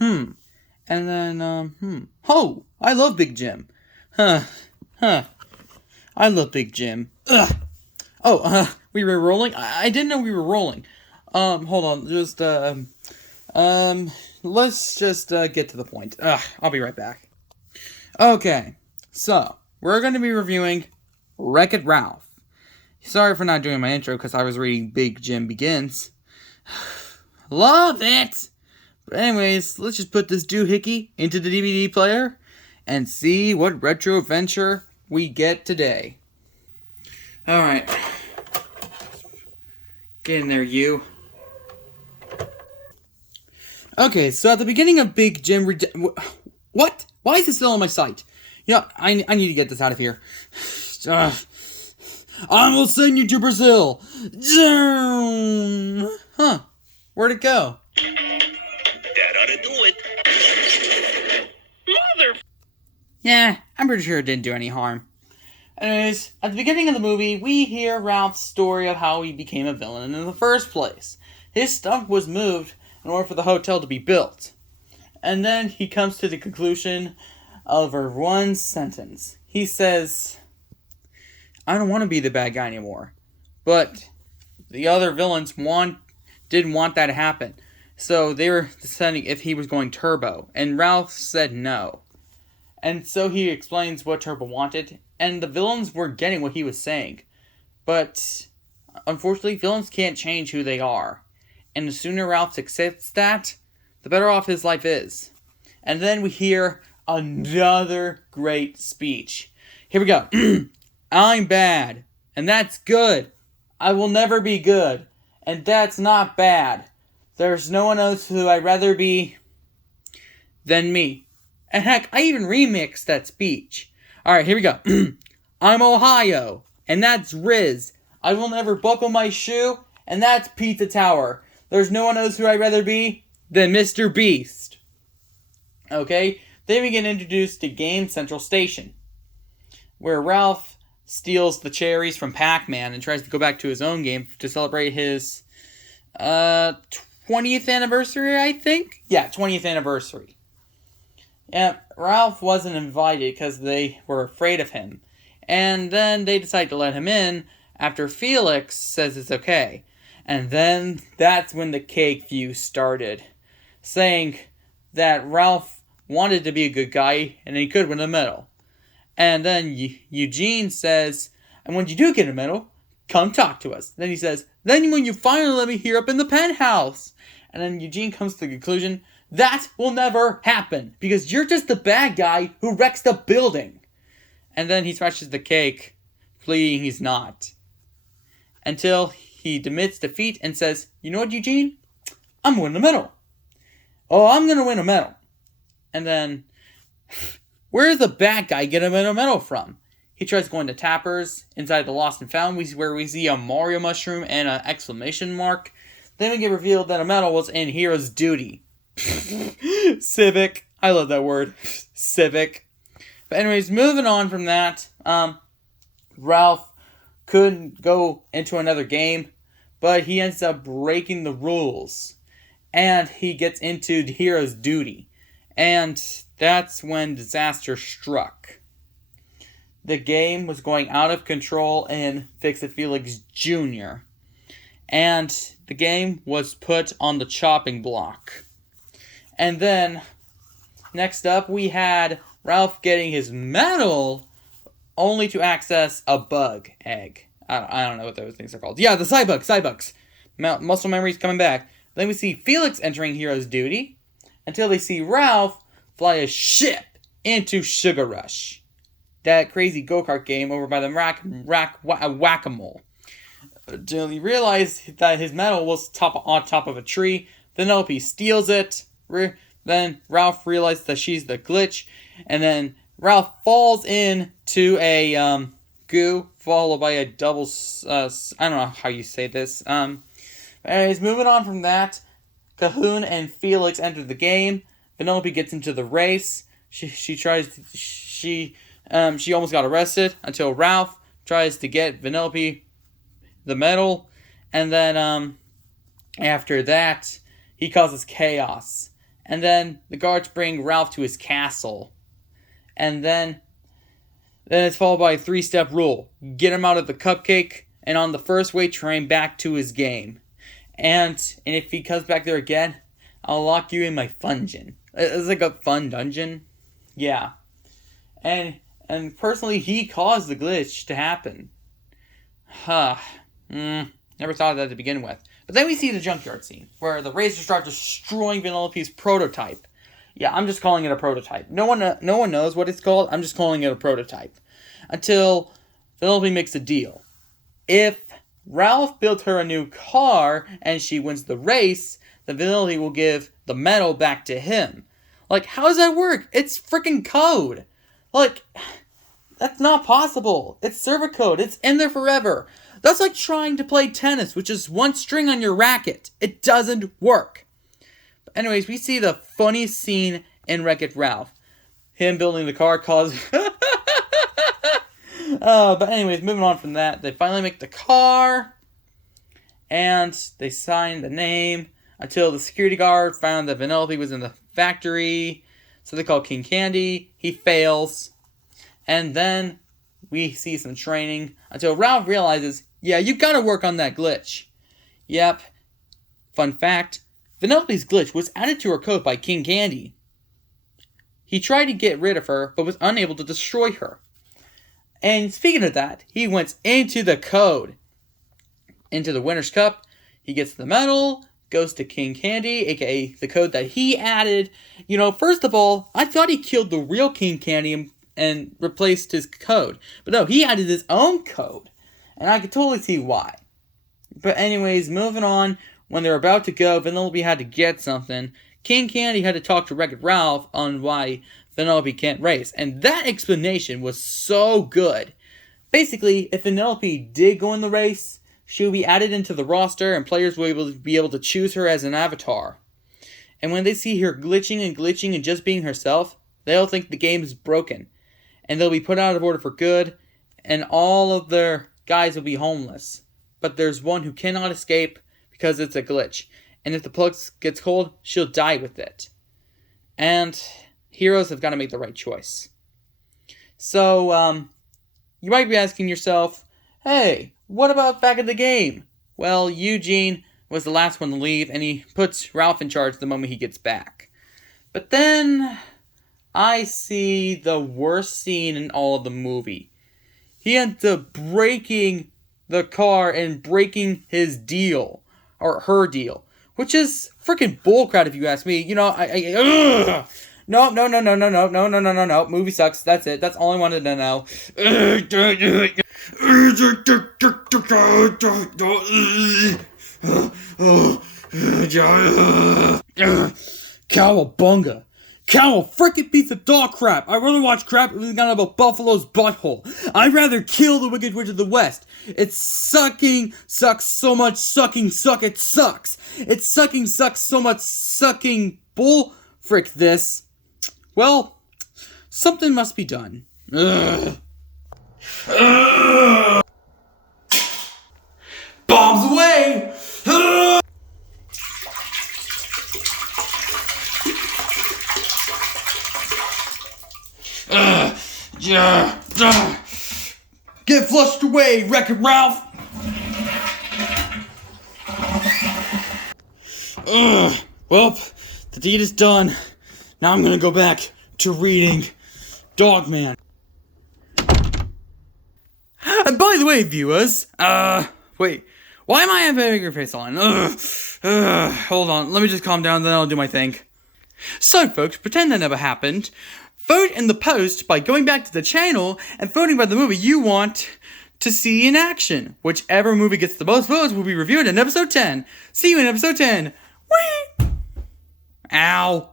And then, Oh, I love Big Jim. Huh. Huh. I love Big Jim. Ugh. Oh, we were rolling? I didn't know we were rolling. Hold on. Let's just, get to the point. I'll be right back. Okay. So, we're going to be reviewing Wreck-It Ralph. Sorry for not doing my intro because I was reading Big Jim Begins. Love it! But anyways, let's just put this doohickey into the DVD player and see what retro adventure we get today. Alright. Get in there, you. Okay, so at the beginning of Big Jim... What? Why is this still on my site? Yeah, I need to get this out of here. I will send you to Brazil. Huh. Where'd it go? That ought to do it. Mother... Yeah, I'm pretty sure it didn't do any harm. Anyways, at the beginning of the movie, we hear Ralph's story of how he became a villain in the first place. His stuff was moved in order for the hotel to be built. And then he comes to the conclusion over one sentence. He says, I don't want to be the bad guy anymore. But the other villains didn't want that to happen. So they were deciding if he was going turbo. And Ralph said no. And so he explains what Turbo wanted. And the villains were getting what he was saying. But unfortunately, villains can't change who they are. And the sooner Ralph accepts that, the better off his life is. And then we hear another great speech. Here we go. I'm bad. And that's good. I will never be good. And that's not bad. There's no one else who I'd rather be than me. And heck, I even remixed that speech. Alright, here we go. I'm Ohio. And that's Riz. I will never buckle my shoe. And that's Pizza Tower. There's no one else who I'd rather be than Mr. Beast. Okay, then we get introduced to Game Central Station, where Ralph steals the cherries from Pac-Man and tries to go back to his own game to celebrate his 20th anniversary, I think? Yeah, 20th anniversary. Yeah, Ralph wasn't invited because they were afraid of him. And then they decide to let him in after Felix says it's okay. And then that's when the cake view started, saying that Ralph wanted to be a good guy and he could win a medal. And then Eugene says, and when you do get a medal, come talk to us. Then he says, then when you finally let me here up in the penthouse. And then Eugene comes to the conclusion, that will never happen because you're just the bad guy who wrecks the building. And then he smashes the cake, pleading he's not. Until he admits defeat and says, you know what, Eugene? I'm going to win a medal. Oh, I'm going to win a medal. And then, where does the bad guy get a medal from? He tries going to Tappers inside the Lost and Found, where we see a Mario mushroom and an exclamation mark. Then we get revealed that a medal was in Hero's Duty. Civic. I love that word. Civic. But anyways, moving on from that, Ralph couldn't go into another game, but he ends up breaking the rules. And he gets into the Hero's Duty. And that's when disaster struck. The game was going out of control in Fix-It Felix Jr. And the game was put on the chopping block. And then, next up, we had Ralph getting his medal only to access a bug egg. I don't know what those things are called. Yeah, the Cybugs. Muscle memory's coming back. Then we see Felix entering Hero's Duty until they see Ralph fly a ship into Sugar Rush. That crazy go-kart game over by the Whack-A-Mole. Until he realized that his medal was on top of a tree. Penelope steals it. Then Ralph realizes that she's the glitch. And then Ralph falls into a goo, followed by a double... I don't know how you say this. Anyways, moving on from that, Cahoon and Felix enter the game. Penelope gets into the race. She almost got arrested until Ralph tries to get Penelope the medal. And then after that, he causes chaos. And then the guards bring Ralph to his castle. And then it's followed by a 3-step rule. Get him out of the cupcake and on the first way train back to his game. And if he comes back there again, I'll lock you in my fungeon. It's like a fun dungeon. Yeah. And personally, he caused the glitch to happen. Never thought of that to begin with. But then we see the junkyard scene, where the Razors start destroying Vanellope's prototype. Yeah, I'm just calling it a prototype. No one knows what it's called. I'm just calling it a prototype. Until Vanellope makes a deal. If Ralph built her a new car and she wins the race, then Vanellope will give the medal back to him. Like, how does that work? It's freaking code. Like, that's not possible. It's server code. It's in there forever. That's like trying to play tennis with just one string on your racket. It doesn't work. But anyways, we see the funniest scene in Wreck-It Ralph. Him building the car causes... but anyways, moving on from that, they finally make the car. And they sign the name until the security guard found that Vanellope was in the factory. So they call King Candy. He fails. And then we see some training until Ralph realizes, yeah, you gotta work on that glitch. Yep. Fun fact, Vanellope's glitch was added to her code by King Candy. He tried to get rid of her, but was unable to destroy her. And speaking of that, he went into the code. Into the Winner's Cup. He gets the medal, goes to King Candy, aka the code that he added. You know, first of all, I thought he killed the real King Candy and replaced his code. But no, he added his own code. And I could totally see why. But anyways, moving on. When they're about to go, Vanellope had to get something. King Candy had to talk to Wreck-It Ralph on why Vanellope can't race. And that explanation was so good. Basically, if Vanellope did go in the race, she would be added into the roster and players will be able to choose her as an avatar. And when they see her glitching and just being herself, they'll think the game is broken. And they'll be put out of order for good, and all of their guys will be homeless. But there's one who cannot escape because it's a glitch. And if the plug gets cold, she'll die with it. And heroes have got to make the right choice. So, you might be asking yourself, hey, what about back in the game? Well, Eugene was the last one to leave, and he puts Ralph in charge the moment he gets back. But then I see the worst scene in all of the movie. He ends up breaking the car and breaking his deal, or her deal, which is freaking bullcrap if you ask me. You know, No. Movie sucks. That's it. That's all I wanted to know. Cowabunga. Cow, a freaking piece of dog crap. I'd rather watch crap living out of a buffalo's butthole. I'd rather kill the Wicked Witch of the West. It's sucking, sucks so much, sucking, suck, it sucks. It's sucking, sucks so much, sucking, bull, frick this. Well, something must be done. Bombs away! Get flushed away, Wreck-It Ralph! Well, the deed is done. Now I'm gonna go back to reading Dogman. And by the way, viewers, wait, why am I having your face on? Hold on, let me just calm down, then I'll do my thing. So, folks, pretend that never happened. Vote in the post by going back to the channel and voting by the movie you want to see in action. Whichever movie gets the most votes will be reviewed in episode 10. See you in episode 10. Whee! Ow.